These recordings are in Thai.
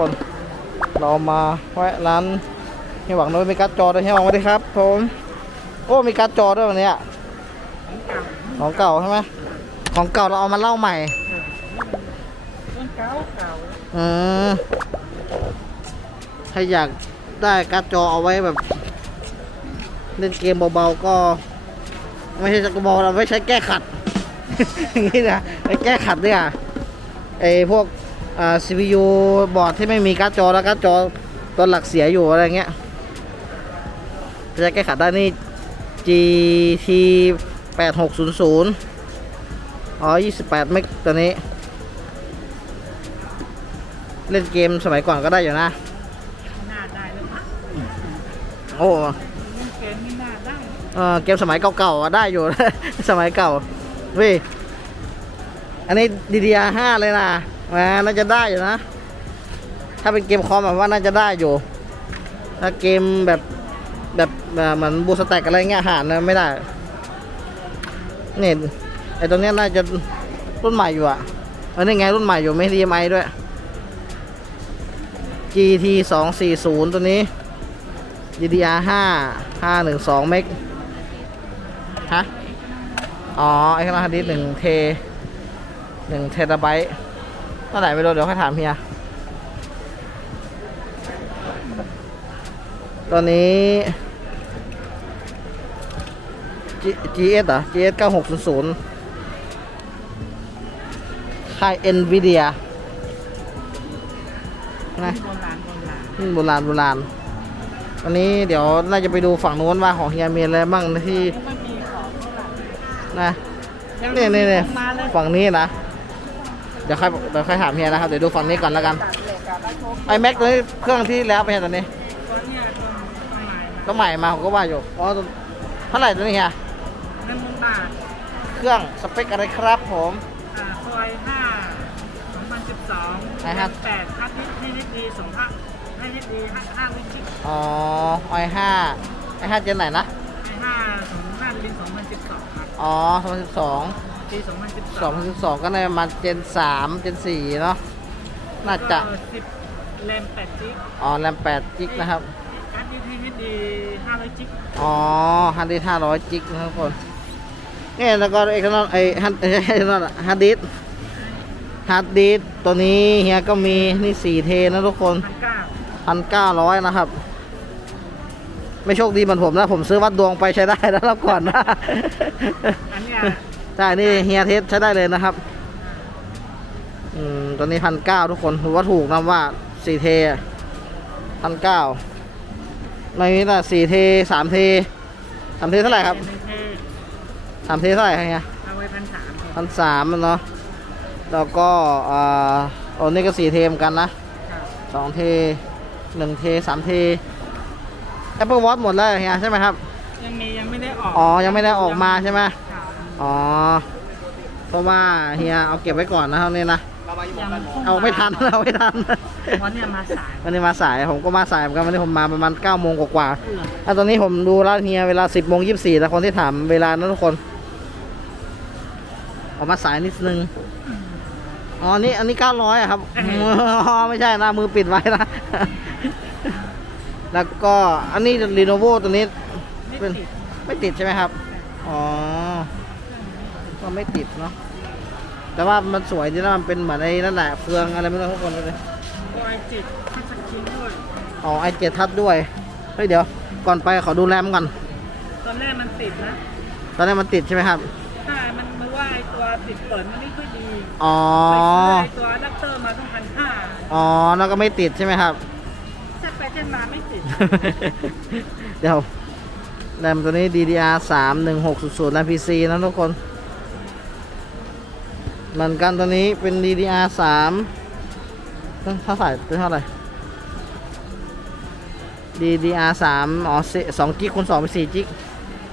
คน เรามาแวะร้านเฮียหวังโน้ยมีการ์ดจอด้วยเฮียหวังสวัสดีครับผมโอ้มีการ์ดจอด้วยวันเนี้ยของเก่าใช่ไหมของเก่าเราเอามาเล่าใหม่ต้นเก่าเก่าอืมถ้าอยากได้การ์ดจอเอาไว้แบบเล่นเกมเบาๆก็ ไม่ใช่จะบอกเราไม่ใช้แก้ขัดอย่างนี้นะไปแก้ขัดด้วยอะไอพวก อ่า CPU บอร์ดที่ไม่มีการ์ดจอแล้วการ์ดจอตัวหลักเสียอยู่อะไรเงี้ยจะแก้ขัดได้นี่ GT 8600อ๋อ28เมกตัวนี้ เล่นเกมสมัยก่อนก็ได้อยู่นะน้าได้แล้วมั้งโอ้เกมไม่น่าได้เออเกมสมัยเก่าๆได้อยู่ สมัยเก่าเว้ยอันนี้ DDR 5เลยนะ แหมน่าจะได้อยู่นะ ถ้าเป็นเกมคอมแบบว่าน่าจะได้อยู่ ถ้าเกมแบบแบบแบบเหมือนบูสแต็กอะไรเงี้ยหานะไม่ได้เนี่ยไอตัวเนี้ยน่าจะรุ่นใหม่อยู่อะอันนี้ไงรุ่นใหม่อยู่ไม่ DMI ด้วย GT 240 ตัวนี้ DDR 5 512เมกฮะ อ๋อ ไอ้ข้างหน้าฮาร์ดดิสก์หนึ่งเทหนึ่งเทราไบต์ เท่าไหร่ไม่รู้เดี๋ยวค่อยถามเฮีย ตอนนี้ G GS เหรอ GS 9600ค่าย NVIDIA นะโบราณโบราณอืมโบราณโบราณวันนี้เดี๋ยวน่าจะไปดูฝั่งโน้นว่าของเฮียมีอะไรบ้างที่ยังไม่มีของเท่าไหร่นะยังนี่ไม่นี่มีนี่ของมาเลยฝั่งนี้นะ เดี๋ยวค่อยเดี๋ยวค่อยถามเฮียนะครับ เดี๋ยวดูฝั่งนี้ก่อนแล้วกันจากเหล็กกับไม้โชกไอแม็กตัวนี้เครื่องที่แล้วไปเห็นตอนนี้ตัวเนี้ยตัวใหม่ก็ใหม่มาผมก็ว่าอยู่ อ๋อตัวเท่าไหร่ตัวนี้เฮียหนึ่งหมื่นบาทเครื่องสเปคอะไรครับผม อ่าซอยห้าสองพันสิบสองไหนครับ แปดคัดนิดให้นิดดีสองพันให้นิดดีห้าห้าวิจิตอ๋อไอห้าไอห้าเจนไหนนะ ให้ห้าสองห้าเป็นสองพันสิบสองครับอ๋อสองพันสิบสอง ปีสองพันสิบสสอองงพันสิบสองก็ในประมาณเจนสามเจนสี่เนาะ น่าจะ สิบแรมแปดจิกอ๋อแรมแปดจิกนะครับ การ์ดยูทีนิดดีห้าร้อยจิกอ๋อฮันดิสห้าร้อยจิกนะครับทุกคนเนี่ยแล้วก็ไอ้ข้างนอกไอ้ฮันไอ้ข้างนอกฮาร์ดดิสฮาร์ดดิสตัวนี้เฮียก็มีนี่สี่เทนะทุกคน พันเก้าพันเก้าร้อยนะครับ ไม่โชคดีเหมือนผมนะ ผมซื้อวัดดวงไปใช้ได้แล้วรอบก่อนนะ อันเนี้ย ใช่นี่เฮียเทสใช้ได้เลยนะครับ อืมตัวนี้พันเก้าทุกคนถือว่าถูกนะว่าสี่เทพันเก้าในนี้ละสี่เทสามเทสามเทเท่าไหร่ครับหนึ่งเทสามเทเท่าไหร่ครับเฮียเอาไว้พันสามพันสามเนาะแล้วก็อ่าโอ้นี่ก็สี่เทเหมอนกันนะสองเทหนึ่งเทสามเท Apple Watch หมดแล้วเฮียใช่ไหมครับ ยังมียังไม่ได้ออก อ๋อ ยังไม่ได้ออกมาใช่ไหมครับ อ๋อ เพราะว่าเฮียเอาเก็บไว้ก่อนนะครับนี่นะ ยังเอาไม่ทัน เอาไม่ทันวันเนี้ยมาสายวันนี้มาสายผมก็มาสายเหมือนกันวันนี้ผมมาประมาณ9ก้าโมงกว่าเออๆอะตอนนี้ผมดูแล้วเฮียเวลา 10บโมงยีแต่คนที่ถามเวลานะทุกคนออกมาสายนิดนึงอ๋อนี่อันนี้ 900อะครับอ๋อไม่ใช่นะมือปิดไว้นะ แล้วก็อันนี้ Lenovo ตัวนี้ไม่เป็น ติดไม่ติดใช่ไหมครับ อ๋อ ก็ไม่ติดเนาะแต่ว่ามันสวยดีนะมันเป็นเหมือนไอ้นั่นแหละเฟืองอะไรไม่รู้ทุกคนเลยบอยจิตทัชสกรีนด้วยอ๋อไอเจ็ดทัดด้วยเฮ้ยเดี๋ยว ก่อนไปขอดูแรมก่อนตอนแรกมันติดนะตอนนี้มันติดใช่ไหมครับใช่มันมือว่าไอตัวติดเปิดมันไม่ค่อยดีอ๋อไปซื้อไอตัวอะแดัปเตอร์มาต้องพันห้าอ๋อแล้วก็ไม่ติดใช่ไหมครับถ้าไปเช่นมาไม่ติดเดี๋ยวแรมตัวนี้ DDR 3 1 6 0 0นะ PC นะทุกคน เหมือนกันตัวนี้เป็น DDR 3เท่าไหร่เป็นเท่าไหร่ DDR 3อ๋อ2กิกคูณ2เป็น4กิก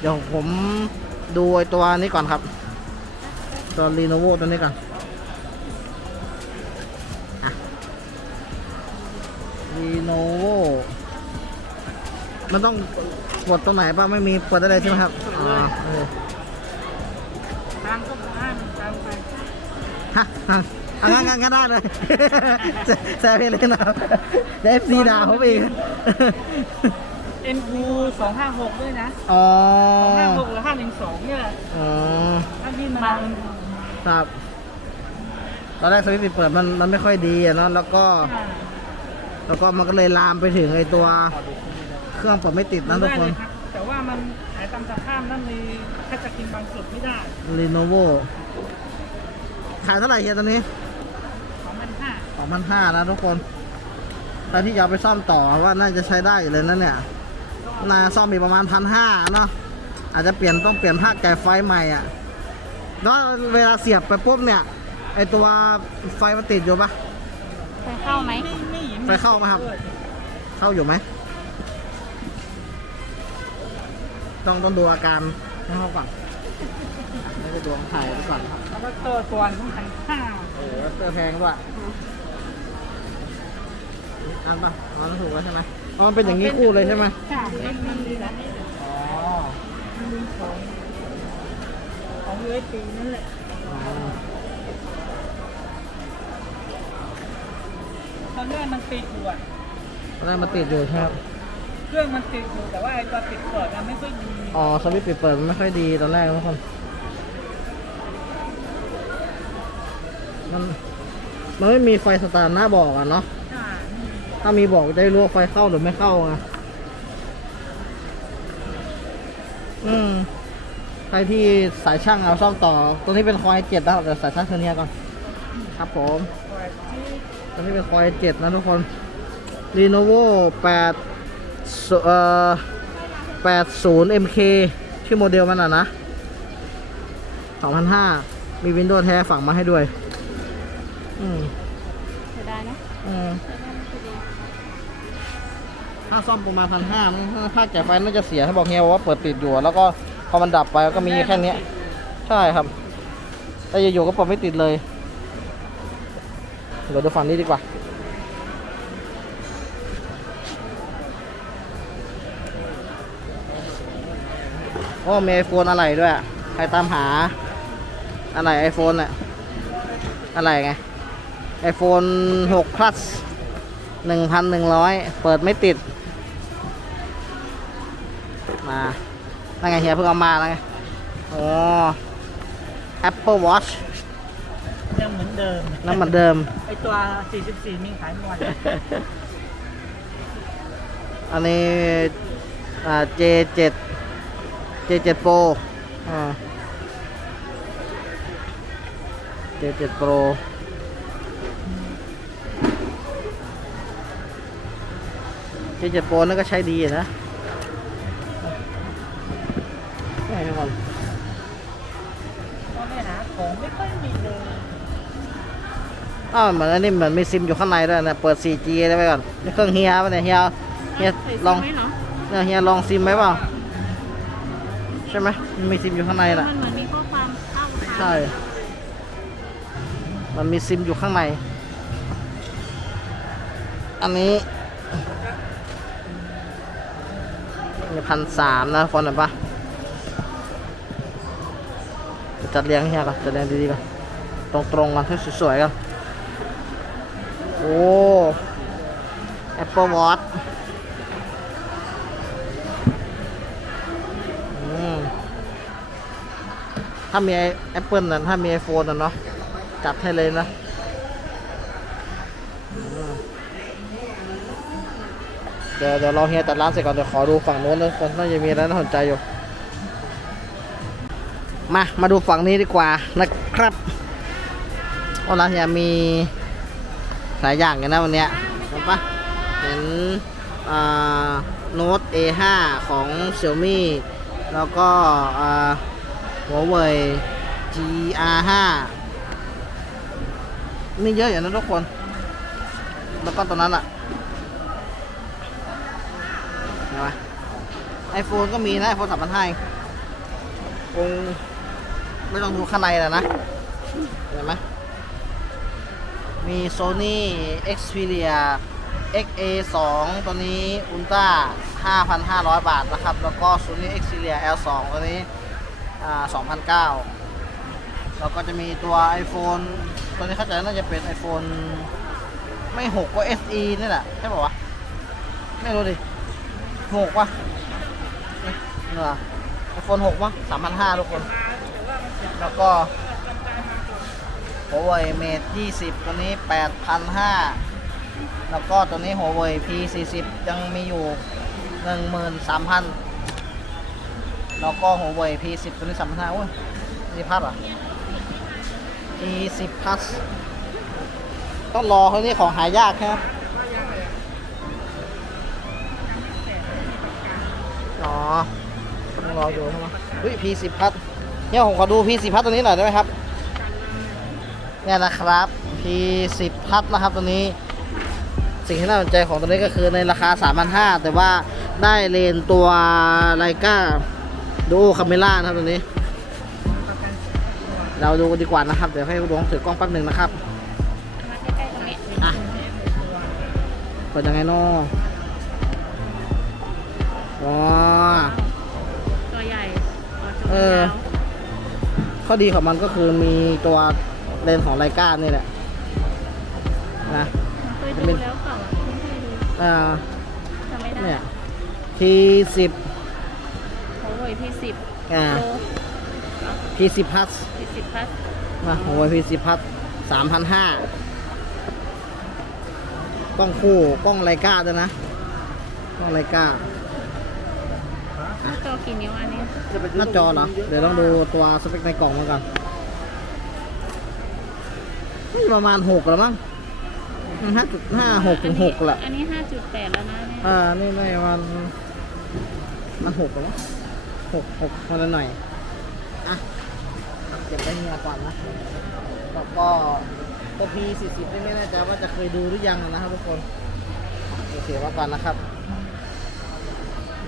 เดี๋ยวผมดูไอตัวนี้ก่อนครับ ตัว Lenovo ตัวนี้ก่อนอะ Lenovo มันต้องกดตรงไหนบ้าไม่มีกดได้เลยใช่ไหมครับ อ๋อเออตามก็ ฮะฮะอะงั้นงั้นงั้นได้เลยแซวเพลงนะครับเดฟซีด่าเขาอีก เอ็นคูสองห้าหกด้วยนะอ๋อสองห้าหกหรือห้าหนึ่งสองเนี่ยอ๋อถ้าที่มันครับตอนแรกสวิตช์ปิดเปิดมันมันไม่ค่อยดีอะเนาะแล้วก็อ่าแล้วก็มันก็เลยลามไปถึงไอตัวเครื่องเปิดไม่ติดนะทุกได้คเลนยครับแต่ว่ามันขายตามสภาพนั่นเลยถ้าจะกินบางจุดไม่ได้รีโนโว ขายเท่าไหร่เฮียตอนนี้ของมันห้าสองพันห้านะทุกคนแต่ที่จะเอาไปซ่อมต่อว่าน่าจะใช้ได้อยู่เลยนะเนี่ยน่าซ่อมอีกประมาณพันห้าเนาะอาจจะเปลี่ยนต้องเปลี่ยนภาคแกะไฟใหม่อะแล้วเวลาเสียบไปปุ๊บเนี่ยไอตัวไฟมันติดอยู่ปะไปเข้าไหมไม่ไม่เห็นไปเข้าไหมครับ เข้าอยู่ไหมต้องต้องดูอาการให้เขาก่อน ไม่ได้ดูของถ่ายไปก่อนครับแล้วก็ตัวตัวของพันห้าโอ้โหเสื้อแพงด้วยอันปะอ๋อนั่นถูกแล้วใช่ไหมอ๋อมันเป็นอย่างนี้คู่เลยใช่ไหมค่ะเอ็นดีนะอ๋อของยูเอสปีนั่นแหละอ๋อตอนแรกมันติดอยู่อะตอนแรกมันติดอยู่ใช่ไหมครับ เครื่องมันติดอยู่แต่ว่าไอ้ตัวติดเปิดอะไม่ค่อยดี อ๋อสวิตช์ปิดเปิดมันไม่ค่อยดีตอนแรกทุกคน มันมันไม่มีไฟสตาร์ทหน้าบอกอะเนาะค่ะถ้ามีบอกจะได้รู้ว่าไฟเข้าหรือไม่เข้าไงอืมใครที่สายช่างเอาซ่อมต่อ ตัวนี้เป็นคอยเจ็ดนะครับเดี๋ยวสายช่างเทอร์เนียก่อน ครับผม ปล่อยที่ตัวนี้เป็นคอยเจ็ดนะทุกคน Lenovo 8เอ่อ80 MK ชื่อโมเดลมันอะนะ2,500มี Windows แท้ฝังมาให้ด้วย อืมเสียดายนะอืมเสียดายมันคือดีถ้าซ่อมประมาณพันห้าถ้าแกะไฟน่าจะเสียถ้าบอกเฮียว่าเปิดติดอยู่ แล้วก็พอมันดับไปก็มีแค่เนี้ย ใช่ครับ แต่อยู่ๆก็เปิดไม่ติดเลย เดี๋ยวดูฝั่งนี้ดีกว่า โอ้มีไอโฟนอะไรด้วย ใครตามหา อะไรไอโฟนอะอะไรไง ไอโฟน6 plus 1,100 เปิดไม่ติด มานั่นไงเฮียเพิ่งเอามาแล้วไงอ๋อ Apple Watch ยังเหมือนเดิมนั่นเหมือนเดิม ไอตัว 44 มีขายหมดอันนี้อ่า J7 J7 Pro อ่า J7 Pro เจเจ็ดโปรนั่นก็ใช้ดีอยู่นะใช่ทุกคนตอนนี้หาของไม่ค่อยมีเลยอ้าวเหมือนอันนี้เหมือนมีซิมอยู่ข้างในด้วยนะ เปิด 4G ได้ไปก่อนนี่เครื่องเฮียป่ะเนี่ยเฮียเฮียใส่ลองไว้เหรอเนี่ยเฮียลองซิมไหมเปล่า ใช่ไหมมันมีซิมอยู่ข้างในน่ะมันเหมือนมีข้อความเข้าค่ะใช่ มันมีซิมอยู่ข้างใน อันนี้ พันสามนะคนเห็นปะจัดเรียงเฮียก่อนจัดเรียงดีๆก่อนตรงๆก่อนให้สวยๆก่อนโอ้ Apple Watch อืมถ้ามี Apple นะถ้ามี iPhone นะเนาะจัดให้เลยนะอืม เดี๋ยวเดี๋ยวรอเฮียตัดร้านเสร็จก่อนเดี๋ยวขอดูฝั่งโน้นนะคนน่าจะมีอะไรน่าสนใจอยู่ มามาดูฝั่งนี้ดีกว่านะครับโอร้านเฮียมีหลายอย่างกันนะวันเนี้ยเห็นปะเห็นโน้ต A5 ของ Xiaomi แล้วก็หัวเว่ย GR5 นี่เยอะอย่างนั้นทุกคน แล้วก็ตัวนั้นอะห็นไหม ไอโฟนก็มีนะไอโฟนสามพันห้าคงไม่ต้องดูข้างในแล้วนะ เห็นไหมมี Sony Xperia XA2 ตัวนี้อุลตร้า5,500 บาทนะครับ แล้วก็ Sony Xperia L2 ตัวนี้อ่า2,009เราก็จะมีตัว iPhone ตัวนี้เข้าใจน่าจะเป็น iPhone ไม่หกก็ SE นี่แหละ ใช่ป่าวะ ไม่รู้ดิหกวะ เหรอไอโฟนหกมั้งสามพันห้าทุกคน แล้วก็โฮเว่ยเมทยี่สิบตัวนี้แปดพันห้าแล้วก็ตัวนี้โฮเว่ยพีสี่สิบยังมีอยู่หนึ่งหมื่นสามพันแล้วก็โฮเว่ยพีสิบตัวนี้สามพันห้าโอ้ยสิพัทอะพีสิบพัทต้องรอเขานี่ของหายากครับ อ๋อ ต้ออดูใช่ไหมเฮ้ย P10 Plus เนี่ยผมขอดู P10 Plus ตัวนี้หน่อยได้ไหมครับเนี่ยนะครับ P10 Plus นะครับตัวนี้ สิ่งที่น่าสนใจของตัวนี้ก็คือในราคา 3,500 แต่ว่าได้เลนตัวไลกาดูคาเมล่านะครับตัวนี้ เราดูกันดีกว่านะครับ เดี๋ยวให้ดวงถือกล้องแป๊บหนึ่งนะครับอะเปิดยังไงเนาะว้า เออยาวข้อดีของมันก็คือมีตัวเลนส์ของไลกานี่แหละ นะเคยดูแล้วเปล่าไม่เคยดูอ่าจำไม่ได้เนี่ย P10 โอ้ยพี่สิบอ่าโล P10 Plus พี่สิบพัสมาโอ้ย P10 Plus 3,500กล้องคู่กล้องไลกาด้วยนะกล้องไลกาห น้าจอกี่นิ้วอันนี้หน้าจอเหรอ เดี๋ยวต้องดูตัวสเปคในกล่องมาก่อนน่าจะประมาณหกแล้วมั้งห้าจุดห้าหกถึงหกแหละอันนี้ห้าจุดแปดแล้วนะเนี่ยอ่า นี่ไม่ประมันมันหกแล้วมั้งหกหกมาละหน่อย อะ เก็บไปเงียก่อนนะ แล้วก็ตัว P 4 0นี่ไม่แน่ใจว่าจะเคยดูหรือยังนะครับทุกคน โอเคว่าก่อนนะครับ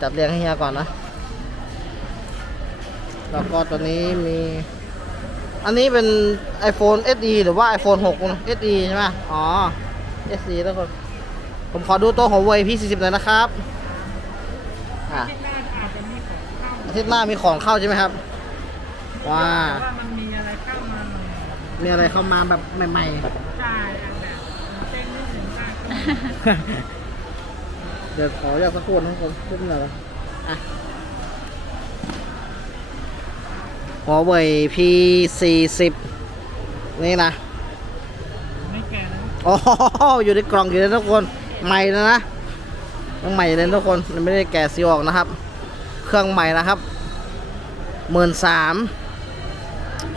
จัดเรียงให้เฮียก่อนนะ แล้วก็ตัวนี้มี อันนี้เป็น iPhone SE หรือว่า iPhone 6นะ SE ใช่ไหมอ๋อ SE ทุกคนผมขอดูตัวของ Huawei P40 หน่อยนะครับ อะที่บ้านอาจจะมีของเข้าอาทิตย์หน้ามีของเข้าใช่ไหมครับ ว้าแต่ว่ามันมีอะไรเข้ามาใหม่มีอะไรเข้ามาแบบใหม่ใช่อันแบบเต้นนิดหนึ่งได้ๆเดี๋ยวขออยากสักครู่นะทุกคนพูดหน่อยนะอะ Huawei P40 นี่นะไม่แก่นะอ๋ออยู่ในกล่องอยู่เลยทุกคนใหม่แล้วนะต้องใหม่เลยทุกคนยังไม่ได้แกะซีลออกนะครับ เครื่องใหม่นะครับหมื่นสาม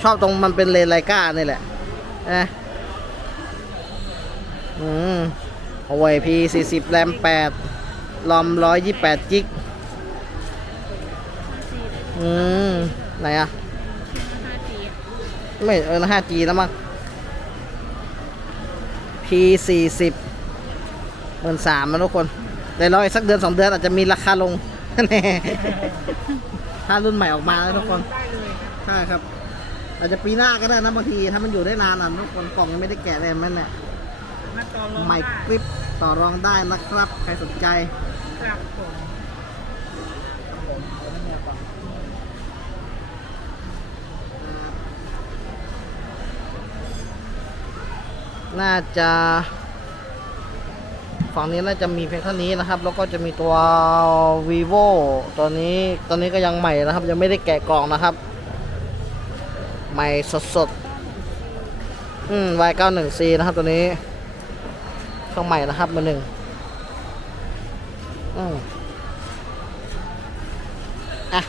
ชอบตรงมันเป็นเลนส์ไลกานี่แหละนะอืมเอาไว้ P 4 0แรม8ลอม128จิก อืม ไหนอะห้าจี ไม่เออนะ 5G แล้วมั้ง P 4 0 หมื่นสามนะทุกคนเดี๋ยวรออีกสักเดือนสองเดือนอาจจะมีราคาลงแน่ถ้ารุ่นใหม่ออกมาแล้วทุกคนได้เลยใช่ครับ อาจจะปีหน้าก็ได้นะบางทีถ้ามันอยู่ได้นานอะทุกคนกล่องยังไม่ได้แกะเลยมันเนี่ยมาต่อรองใหม่ได้กริปต่อรองได้นะครับ ใครสนใจครับผม น่าจะฝั่งนี้น่าจะมีเพียงเท่านี้นะครับ แล้วก็จะมีตัว vivo ตัวนี้ตอนนี้ก็ยังใหม่นะครับ ยังไม่ได้แกะกล่องนะครับ ใหม่สดๆอืม Y91C นะครับตัวนี้เครื่องใหม่นะครับมือหนึ่งอืมอะ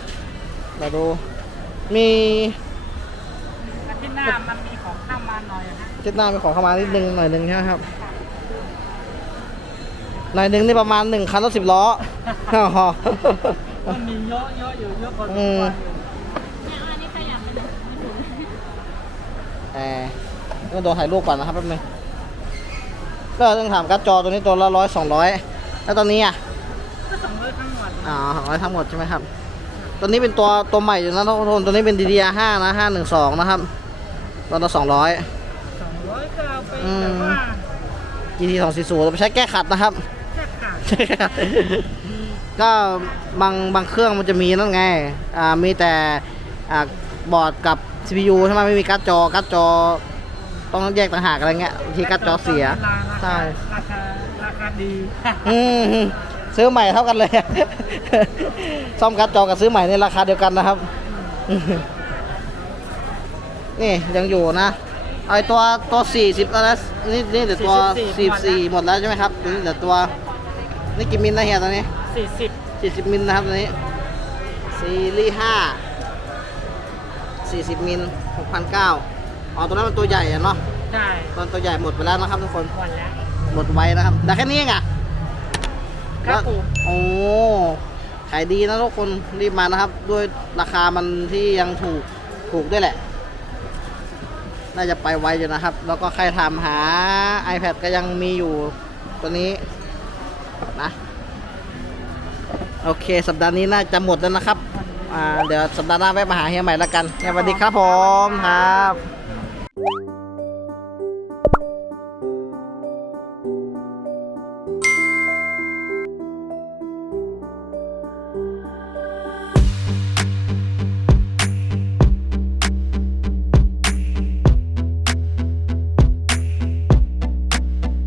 มาดูมี ทิศหน้ามีของเข้ามานิดนึงหน่อยหนึ่งใช่ไหมครับ หน่อยหนึ่งนี่ประมาณหนึ่งคันรถสิบล้ออ๋อมันมีเยอะเยอะอยู่เยอะกว่าอืทุกมวันอยู่เนี่ยอันนี้ขยับไปเลยไม่ถูกแอร์ต้องโดนถ่ายรูปก่อนนะครับแป๊บนึงก็ต้องถามการ์ดจอตัวนี้ตัวละร้อยสองร้อยแล้วตอนนี้อะก็สองร้อยทั้งหมดอ๋อสองร้อยทั้งหมดใช่ไหมครับ ตัวนี้เป็นตัวตัวใหม่อยู่นะทุกคนตัวนี้เป็น DDR5 นะ512นะครับตัวละ200สองร้อยก็เอาไปอืมแต่ว่า GT 240เราไปใช้แก้ขัดนะครับ แค่ขาดก็บางบางเครื่องมันจะมีนั่นไง อ่า มีแต่อ่าบอร์ดกับ CPU ใช่ไหมไม่มีการ์ดจอ การ์ดจอ ต้องแยกต่างหากอะไรเงี้ยบางทีการ์ดจอเสียใช่ ราคาราคาดี อืมซื้อใหม่เท่ากันเลย ซ่อมการ์ดจอกับซื้อใหม่ในราคาเดียวกันนะครับ นี่ยังอยู่นะ ไอตัวตัวสี่สิบแล้วนะนี่นี่เหลือตัวสี่สี่หมดแล้วใช่ไหมครับตัวนี้เหลือตัว นี่กี่มิลนะเฮียตอนนี้ สี่สิบสี่สิบมิลนะครับตัวนี้ซีรีส์ห้าสี่สิบมิลหกพันเก้าอ๋อตัวนั้นมันตัวใหญ่อะเนาะได้ตอนตัวใหญ่หมดไปแล้วนะครับทุกคน วันแล้วหมดไวนะครับ แต่แค่นี้เองอะ ครับผมโอ้ขายดีนะทุกคนรีบมานะครับ ด้วยราคามันที่ยังถูกถูกด้วยแหละ น่าจะไปไวอยู่นะครับ แล้วก็ใครถามหา iPad ก็ยังมีอยู่ตัวนี้นะโอเค สัปดาห์นี้น่าจะหมดแล้วนะครับ อ่า เดี๋ยวสัปดาห์หน้าแวะมาหาเฮียใหม่แล้วกันสวัสดีครับผมครับ